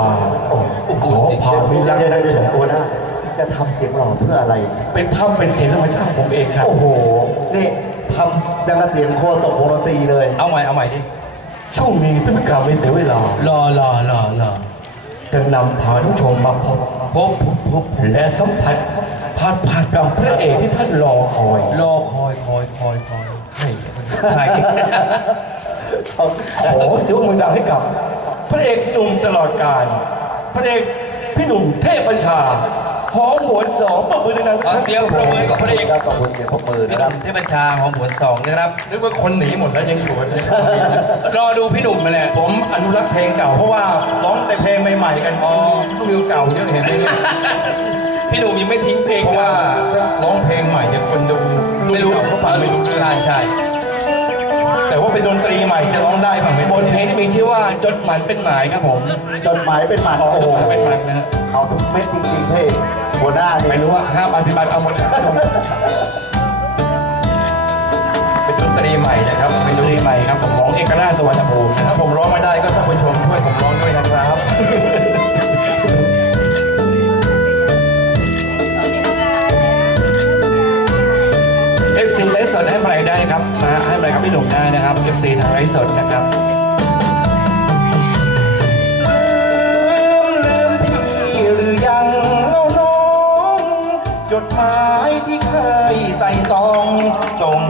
าขอพาวิเดี๋รัยวกเดี๋ยวเดี๋ยวเดี๋ยวโอ้นะจะทำเสียงหล่อเพื่ออะไร เป็นถ้ำเป็นเสียงธรรมชาติผมเองครับ โอ้โห นี่ทำดังกับเสียงโคศกวงดนตรีเลย เอาใหม่เอาใหม่ดิ ช่วงนี้เป็นการไม่เสียเวลารอรอรอรอจะนำพาท่านผู้ชมมาพบพบพบพบและสัมผัสพัดพัดกับพระเอกที่ท่านรอคอย รอคอยคอยคอยคอยให้ใครขอเสียงมือดังให้กับ พระเอกหนุ่มตลอดกาลพระเอกพี่หนุ่มเทพบัญชาหอมหวนสองประมือในนามขอเสียงประมือกับพระเอกครับขอบคุณเสียงปรบมือพี่นะหครันุ่บมเทพบัญชาหอมหวนสองนะครับนึกว่าคนหนีหมดแล้วยังอยู่เลยรอดูพี่หนุ่มมาแหละผมอนุรักษ์เพลงเก่าเพราะว่าร้องแต่เพลงใหม่ๆกันอ๋อลูกวิวเก่าเยอะเห็นไหมเนี่ยพี่หนุ่มยังไม่ทิ้งเพลงเพราะว่าเก่าถ้าร้องเพลงใหม่เนี่ยคนดูไม่รู้เก่าเขาฟังไม่รู้เรื่องใช่ใช่ แต่ว่าเป็นดนตรีใหม่จะร้องได้ฟังไม่บรู้ทเพลงที่มีชื่อว่าจดหมายเป็นหมายครับผมจดหมายเป็นหมันโอ้โอ้โหโหเป็นหมายนะฮะเอาทุกเม็ดจริงๆเท่หัวหน้านี่ไม่รู้ว่าห้าปฏิบัติเอาหมดเลยครับผมเป็นดนตรีใหม่นะครับเป็นดนตรีใหม่ครับผมของเอกราชสวรรณภูมินะคถ้ารับผมร้องไม่ได้ก็ท่านผู้ชมช่วยผมร้องด้วยนะครับ สดให้ใครได้ครับมาให้ใครครับพี่หนุ่มได้นะครับเอฟซีทางไลฟ์สดนะครับจดหมายที่เคยใส่ซองส่ง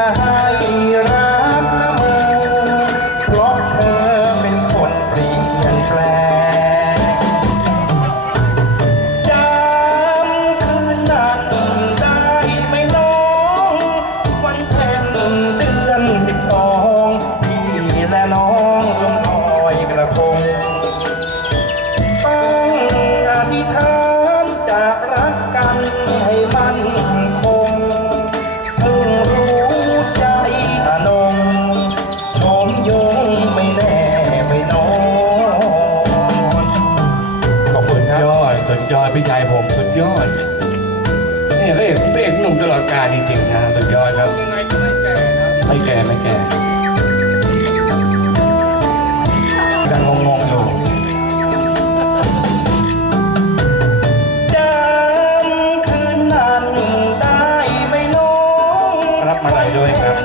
อ พี่ชายผมสุดยอดนี่พระเอกพระเอกหนุ่มตลอดกาลจริงๆนะสุดยอดครับยังไงก็ไม่แก่ไม่แก่ไม่แก่กำลังงงๆอยู่จำคืนนั้นได้ไหมน้องรับมาลัยด้วยครับ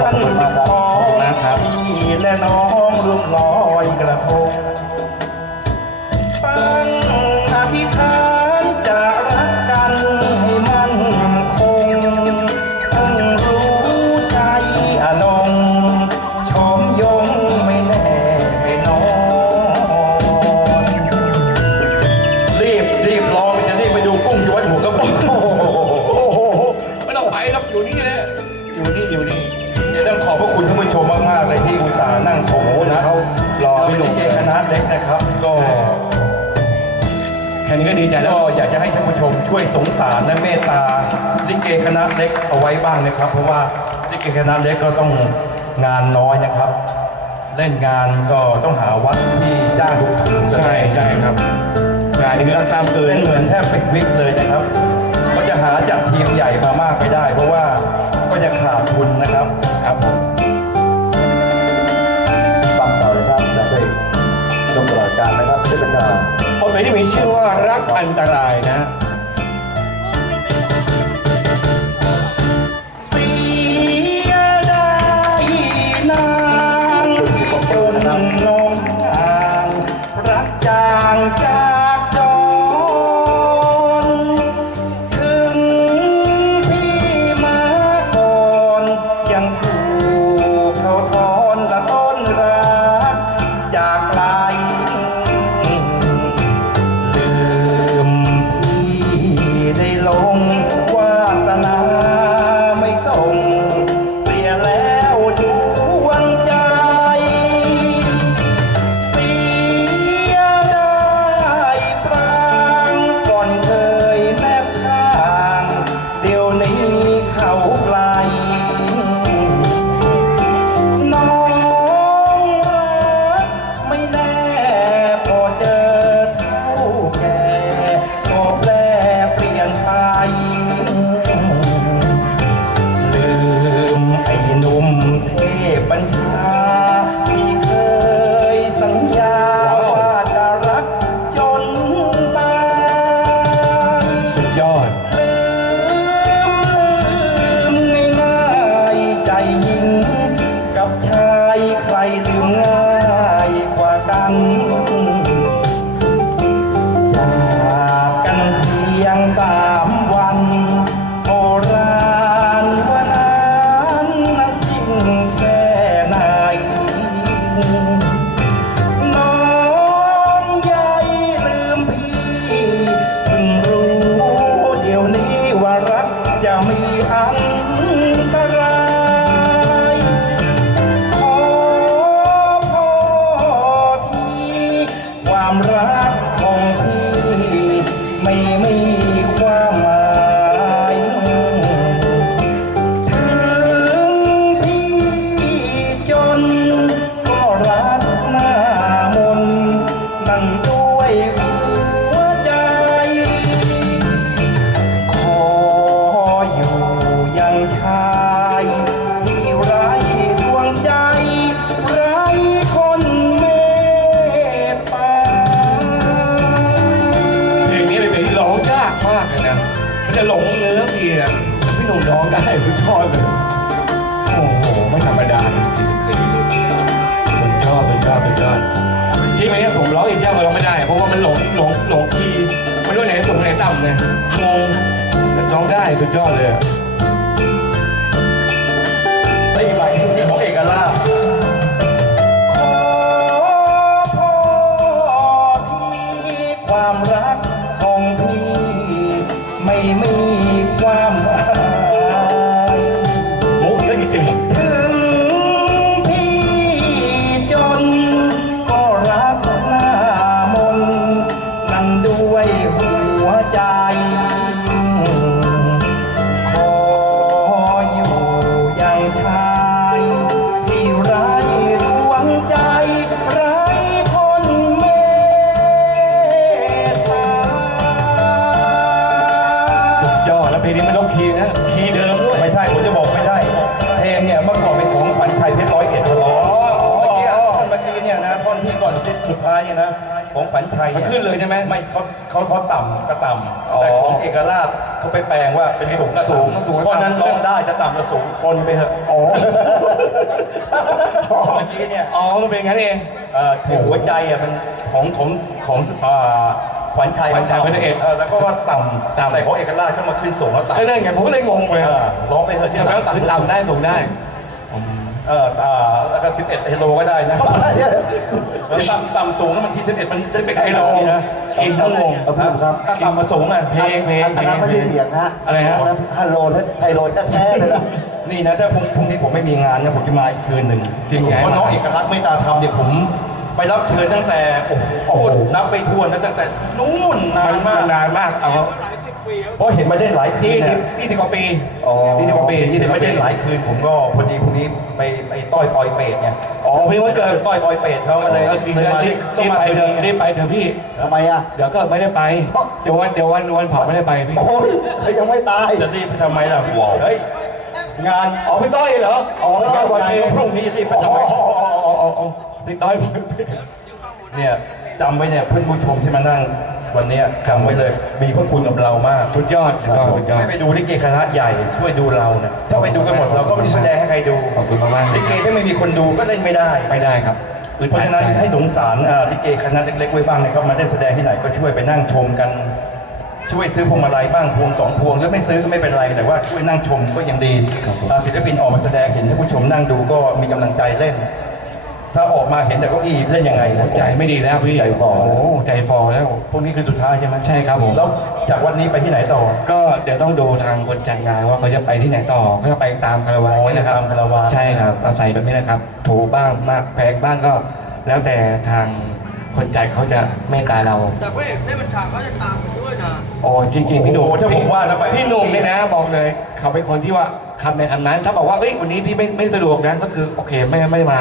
ขอบคุณมากครับขอบคุณมากครับพี่และน้องร่วมลอยกระทง ใจแล้ว ก็อยากจะให้ท่านผู้ชมช่วยสงสารและเมตตาลิเกคณะเล็กเอาไว้บ้างนะครับ เพราะว่าลิเกคณะเล็กก็ต้องงานน้อยนะครับ เล่นงานก็ต้องหาวัดที่จ้างทุกคืนใช่ใช่ครับงานนี้ก็ตามเกินเล่นเหมือนแทบเป็นวิกเลยนะครับ ก็จะหาจากทีมใหญ่มามากไม่ได้ เพราะว่าก็จะขาดทุนนะครับครับผมฟังต่อเลยครับและได้ชมตลอดการนะครับเทพเจ้าบท เพลงที่มีชื่อว่ารักอันตรายนะ ของขวัญชัยมันขึ้นเลยใช่ไหมไม่เขาเขาเขาต่ำกระต่อ๋อำแต่ของเอกราชเขาไปแปลงว่าเป็นสูงกระสูสูงงสูงกระเพราะต่ำนั้นร้องได้จะต่ำกระสูงปนไปเถอะอ๋อเมื่อกี้เนี่ยอ๋อมันเป็นอย่างนั้นเองเอ่อคือหัวใจอะมันของของของอ่าขวัญชัยขวัญชัยมัเป็นเอกเออแล้วก็ว่าต่ำต่ำแต่ของเอกราชเข้ามาขึ้นสูงแล้วต่ำก็นั่นไงผมก็เลยงงไปเออร้องไปเถอะที่ใช่ไหมหลังคือต่ำได้สูงได้ เอออ่าแล้วก็11เฮโลก็ได้นะแล้วต่ำต่ำสูงแล้วมันที่11มัน11เฮโลนะอินทั้งวงเอาพูดครับถ้าต่ำมาสูงอะเพลงเพลงอันนั้นไม่ใช่เสียงฮะอะไรฮะนนั้นฮัลโหลไฮโลแท้ๆเลยนะนี่นะถ้าพรุ่งพรุ่งนี้ผมไม่มีงานนะผมจะมาอีกคืนหนึ่งจริงไงเพราะน้องเอกลักษณ์ไม่ตาธรรมเนี่ยผมไปรับเชิญตั้งแต่โอ้โหนับไปทวนนะตั้งแต่นู่นนานมากนานมากเอา เพราะเห็นมาได้หลายคืยี่นสิเนี่บยยี่สิบกว่าปีอ๋อยี่สิบกว่าปียี่สิเห็บนกว่ามาปีได้หลายคืนผมก็พอดีพรุ่งนี้ไปไปต้อยปอยเปรตเนี่ยอ๋อพี่วันเกิดต้อยปอยเปรตเขาก็เลยเออดีเลยนะมารีที่บต้องรีบมาไปคืนเถอะรีนี้บไปเถอะพี่ ทำไมอะเดี๋ยวก็ไม่ได้ไป เดี๋ยววันเดี๋ยววันวันเผาไม่ได้ไปพี่ โอ้ยยังไม่ตาย จะรีบไปทำไมล่ะเฮ้ยงาน อ๋อพี่ต้อยเหรอ อ๋อพี่ต้อยวันงานนี้พรุ่งนี้รีบไปอ๋อทำไมอ๋ออ๋ออ๋ออ๋อพี่ต้อยเนี่ยจำไว้เนี่ยเพื่อนผู้ชมที่มานั่ง วันเนี้ยจำไว้เลย มีพระคุณกับเรามากสุดยอดสุดยอดสุดยอด ไม่ไปดูลิเกคณะใหญ่ช่วยดูเรานะถ้าไปดูกันหมดเราก็ไม่ได้แสดงให้ใครดูขอบคุณมากๆ ลิเกถ้าไม่มีคนดูก็เล่นไม่ได้ ไม่ได้ครับเพราะฉะนั้นให้สงสารอ่าลิเกคณะเล็กๆไว้บ้างนะครับมาได้แสดงที่ไหนก็ช่วยไปนั่งชมกัน ช่วยซื้อพวงมาลัยบ้างพวงสองพวงหรือไม่ซื้อก็ไม่เป็นไรแต่ว่าช่วยนั่งชมก็ยังดีอ่าศิลปินออกมาแสดงเห็นท่านผู้ชมนั่งดูก็มีกำลังใจเล่น ถ้าออกมาเห็นแต่เก้าอี้เล่นยังไงนะใจไม่ดีแล้วพี่ใจฟอโอ้ใจฟอแล้ว พวกนี้คือสุดท้ายใช่ไหมใช่ครับผม แล้วจากวันนี้ไปที่ไหนต่อก็เดี๋ยวต้องดูทางคนจัดงานว่าเขาจะไปที่ไหนต่อเขาจะไปตามคาราวานอ๋อนะครับ ตามคาราวานใช่ครับอาศัยแบบนี้นะครับ ถูกบ้างมากแพงบ้างก็ แล้วแต่ทางคนจัดเขาจะเมตตาเรา แต่พระเอกเทพบัญชาเขาจะตามไปด้วยนะ โอ้จริงๆพี่หนุ่มโอ้ถ้าผมว่านะไป พี่หนุ่มเนี่ยนะบอกเลย เขาเป็นคนที่ว่าคำในคำนั้น ถ้าบอกว่าเอ้ยวันนี้พี่ไม่ไม่สะดวกนะก็คือโอเคไม่ไม่มา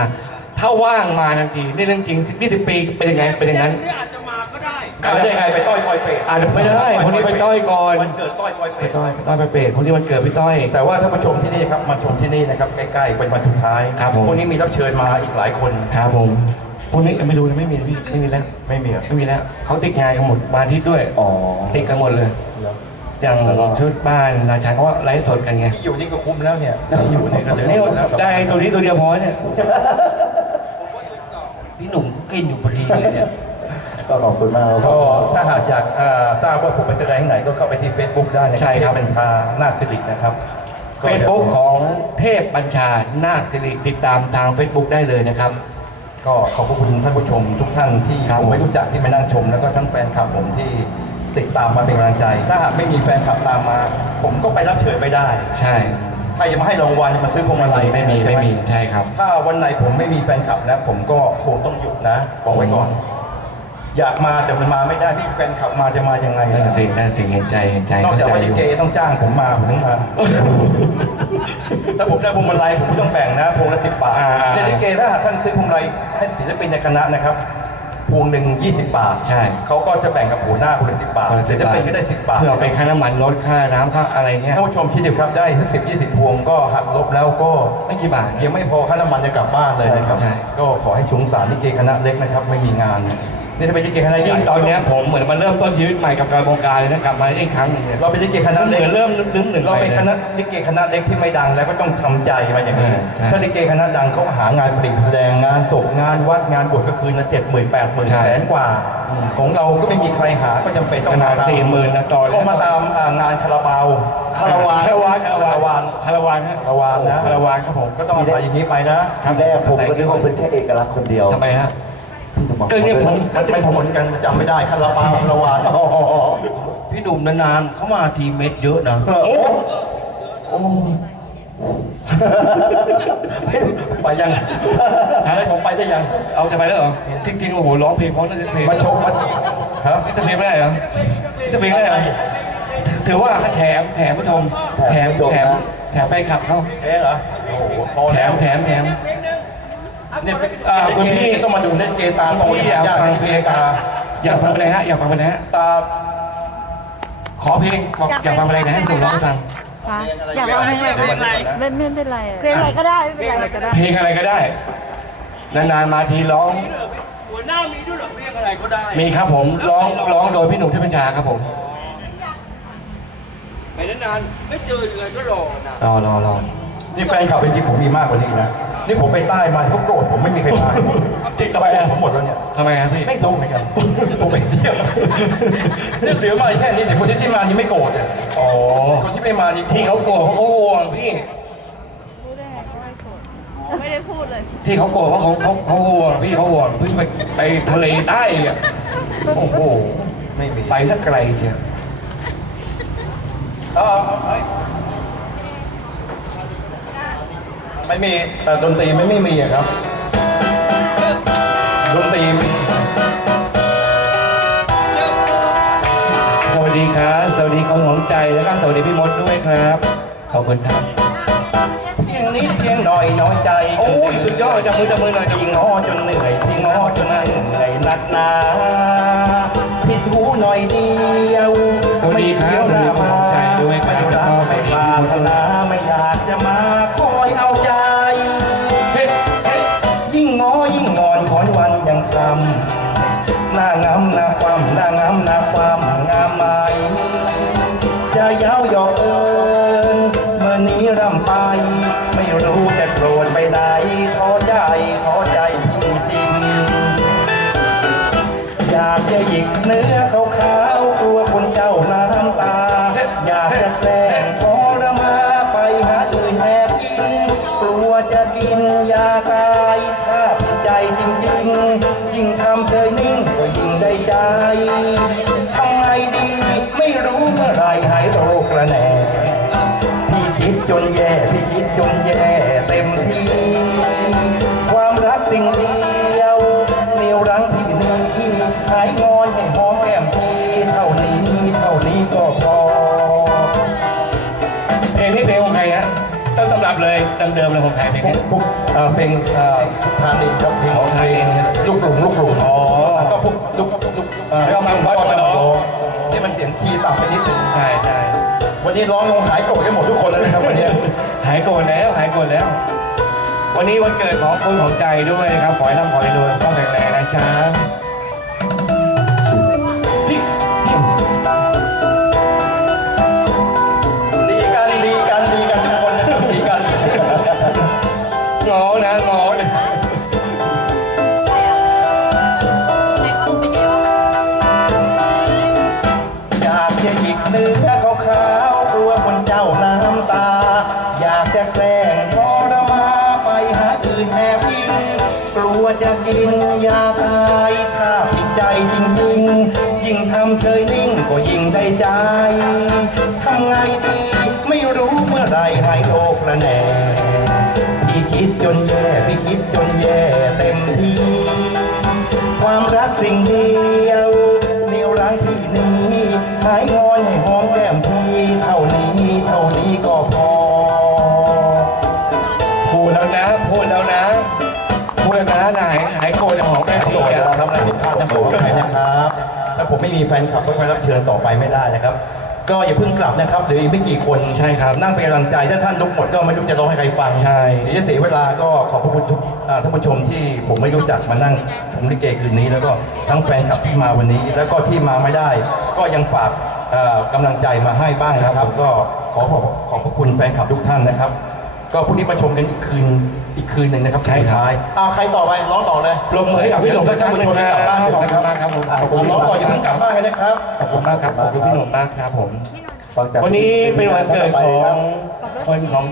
ถ้าว่างมาทันทีนี่เรื่องจริง20ปีเป็นยังไงเป็นอย่างนั้น นี่อาจจะมาก็ได้ไปได้ไงไปต้อยปอยเปรตอาจจะไม่ได้คนนี้ไปต้อยก่อนวันเกิดต้อยปอยเปรพี่ตต้อยพี่ต้อยไปเปรตคนที่วันเกิดพี่ต้อย แต่ว่าถ้ามาชมที่นี่ครับมาชมที่นี่นะครับใกล้ๆเป็นวันสุดท้ายครับผม พวกนี้มีรับเชิญมาอีกหลายคนครับผมพวกนี้ไม่รู้เลยไม่มีพี่ไม่มีแล้วไม่มีอะไม่มีแล้วเขาติดงานกันหมดมาอาทิตย์ด้วยอ๋อติดกันหมดเลยอย่างชุดบ้านราชันเขาว่าไลฟ์สดกันไงที่อยู่นี่ก็คุ้มแล้วเนี่ยที่อยู่นี่ก็เหลือนี่หมดแล้วได้ตัวนี้ตัวเดียวพอเนี่ยพี่หนุ่ม ก็กินอยู่พอดีเลยเนี่ย ก็ขอบคุณมากครับ ก็ถ้าหากอยากอ่าทราบว่าผมไปแสดงที่ไหนก็เข้าไปที่ Facebook ได้นะครัใช่ครับ ที่เป็นชานาคสิรินะครับเฟซบุ๊กของเทพบัญชานาคสิริติดตามทาง Facebook ได้เลยนะครับ ก็ขอบพระคุณท่านผู้ชม ทุกท่านที่ครับผม ไม่รู้จักที่มานั่งชม แล้วก็ทั้งแฟนคลับผมที่ติดตามมาเป็นกำลังใจ ถ้าหากไม่มีแฟนคลับตามมา ผมก็ไปรับเชิญไม่ได้ ใช่ ใครจะมาให้รางวัลมาซื้อพวงมาลัยไม่มีใช่ไม่หมีใช่ครับ ถ้าวันไหนผมไม่มีแฟนคลับแล้วผมก็คงต้องหยุดนะบอกไว้ก่อน อยากมาแต่มันมาไม่ได้พี่แฟนคลับมาจะมายังไงนั่นล่ะสินั่นสิเห็นใจเห็นใจนอกเข้าจากใจว่าอลิยู่เกต้องจ้างผมมาผมถึงมาถ้าผมได้พวงมาลัยผมก็ต้องแบ่งนะพวงละสิบบาทอ่าอ่าในลิเกถ้าหากท่านซื้อพวงมาลัยให้ศิลปินในคณะนะครับ พวงหนึ่งยี่สิบบาทใช่ เขาก็จะแบ่งกับหัวหน้าคนละสิบบาทคนละศิ10ลปินก็ได้สิบบาทเพื่อเอาไปค่าน้ำมันรถค่าน้ำค่าอะไรเงี้ยท่านผู้ชมคิดดูครับได้สักสิบยี่สิบพวงก็หักลบแล้วก็ไม่กี่บาทยังไม่พอค่าน้ำมันจะกลับบ้านเลยนะครับ ใช่ ก็ขอให้ชงสารลิเกคณะเล็กนะครับ ไม่มีงาน นี่ถ้าเป็นลิเกคณะใหยิ่ญ่งตอนเนี้ยผมเหมือนมาเริ่มต้นชีวิตใหม่กับการวงการเลยนะกลับมาอีกครั้งหนึงเนี่ยเราเป็นลิเกคณะมันเหเล็กมือนเริ่มนึกหนึ่งเราไปเป็นคณะลิเกคณะเล็กที่ไม่ดังแล้วก็ต้องทำใจมาอย่างนี้ใช่ถ้าลิเกคณะดังเขาหางานผลิตแสดงงานศพงานวัดงานบวชก็คืนละเจ็ดหมื่นแปดหมื่นใช่ แสนกว่า ของเราก็ไม่มีใครหาก็จำเป็นต้องขนาดตม40,000นะตอนก็มาตามอ่างานคาราบาวคาราวานคาราวานคาราวานคาราวานฮะคาราวานนะคาราวานครับผมก็ต้องอาศัยอย่างนี้ไปนะ ทีแรกผมก็นึกว่าเป็นแค่เอกลักษณ์คนเดียว ทำไมฮะพี่หนุ่มบอ กก็เนี่ยผม มันไม่ผลกันจำไม่ได้คาราบาวคาราวานอ๋ออ๋ออ๋อพี่หนุ่มนานๆเขามาทีเม็ดเยอะนะ โอ้โอ้ไปยังให้ผมไปได้ยัง เอาจะไปแล้วเหรอจริงๆโอ้โหร้องเพลงเพราะน่าจะเพลงมาชกมาฮะนี่จะเพลงไม่ได้เหรอนี่จะเพลงไม่ได้เหรอถือว่าแถมแถมผู้ชมแถมแถมแถมไปขับเขาเอ๊ะเหรอโอ้โหพอแถแล้วมแถมแถม เนี่ยเป็นอ่าคุคุณณพี่พี่ต้องมาดูเล่นเกตาโตพี่เนี่ยอยากยากฟังเล่นเพเกลงตาอยากฟังอะไรฮะอยากฟังอะไรฮะตาขอเพลงบอกอยากฟังอะไรนะให้หนูร้องให้ฟังคะอยากฟังเพลงอะไรเดี๋ยววันนี้ก่อนนะไม่ไม่เป็นไรเพลงอะไรก็ได้ไม่เป็นไรก็ได้เพลงอะไรก็ได้นานๆมาทีร้อง หัวหน้ามีด้วยเหรอเรียกอะไรก็ได้มีครับผมร้องร้องโดยพี่หนุ่มที่บัญชาครับผมไปนานๆไม่เจอยังไงก็รอนะรอรอรอนี่แฟนคลับจริงๆผมมีมากกว่านี้นะ นี่ผมไปใต้มาเขาโกรธผมไม่มีใครมาจริงทำไมอะผมหมดแล้วเนี่ยทำไมครับพี่ไม่รู้เหมือนกันผมไปเที่ยวเนี่ยเหลือมาแค่นี้แต่คนที่ที่มานี่ไม่โกรธเนี่ยอ๋อคนที่ไม่มานี่ที่เขาโกรธเพราะเขาห่วงพี่พูดได้ไงเขาไม่โกรธไม่ได้พูดเลย ที่เขาโกรธเพราะเขาเขาเขาห่วงพี่เขาห่วงเพิ่งไปไปทะเลใต้อะโอ้โหไม่มีไปสักไกลเชียวเอาเอาเอาเฮ้ย ไม่มีแต่ดนตรีไม่ไม่มีอะครับดนตรีสวัสดีครับ สวัสดีคนของใจแล้วก็สวัสดีพี่มดด้วยครับ ขอบคุณครับเพียงนิดเพียงหน่อยน้อยใจโอ้ยสุดยอดจับมือจับมือหน่อยจับที่มือง้อจนเหนื่อยที่ง้อจนเหนื่อยหนักหนาผิดหูหน่อยเดียวสวัสดีครับสวัสดีคนของใจด้วยครับไม่แล้วรัก็กสไม่วัสดีปราพี่มถดนาไม่อย มื่อมไป ไม่รู้จะโกรธไปได้ ของใครเพลงพวกนี้พวกเอ่อเพลงเอ่อทานินครับเพลงอ๋อทานินลูกหลงลูกหลงอ๋อแล้วก็พวกลูกลูกเอ่อแล้วเอามาวัดมาร้องนี่มันเสียงคีย์ต่ำไปนิดนึงใช่ใช่วันนี้ร้องลงหายโกรธกันหมดทุกคนแล้วนะครับวันนี้ หายโกรธแล้วหายโกรธแล้ว วันนี้วันเกิดของคนของใจด้วยนะครับขอให้ร่ำขอให้รวยต้ ยิ่งทำเธอยิ่งก็ยิ่งได้ใจ ทำไงดีไม่รู้เมื่อไรหายโอกระแหน่พี่คิดจนแย่พี่คิดจนแย่เต็มที่ ความรักสิ่งดี ผมไม่มีแฟนคลับก็คอยรับเชิญต่อไปไม่ได้นะครับ ก็อย่าเพิ่งกลับนะครับเหลืออีกไม่กี่คนใช่ครับนั่งเป็นกำลังใจถ้าท่านลุกหมดก็ไม่รู้จะร้องให้ใครฟังใช่เดี๋ยวจะเสียเวลาก็ขอบพระคุณทุกอ่าท่านผู้ชมที่ผมไม่รู้จักมานั่งชมลิเกคืนนี้ แล้วก็ทั้งแฟนคลับที่มาวันนี้ แล้วก็ที่มาไม่ได้ ก็ยังฝากเอ่อกำลังใจมาให้บ้างนะครับ ก็ขอขอบขอบพระคุณแฟนคลับทุกท่านนะครับ ก็พรุ่งนี้มาชมกันอีกคืน อีกคืนหนึ่งนะครับใช่ครับ สุดท้ายอ้าวใครต่อไปร้องต่อเลยปรบมือให้กับพี่หนุ่มสักครั้งหนึ่งครับท่านผู้ชมที่กลับบ้านขอบคุณมากครับผมอะผมร้องต่ออย่าเพิ่งกลับบ้านกันนะครับ ขอบคุณมากครับขอบคุณพี่หนุ่มมากครับผมฟังจากวันนี้เป็นวันเกิดของคนของ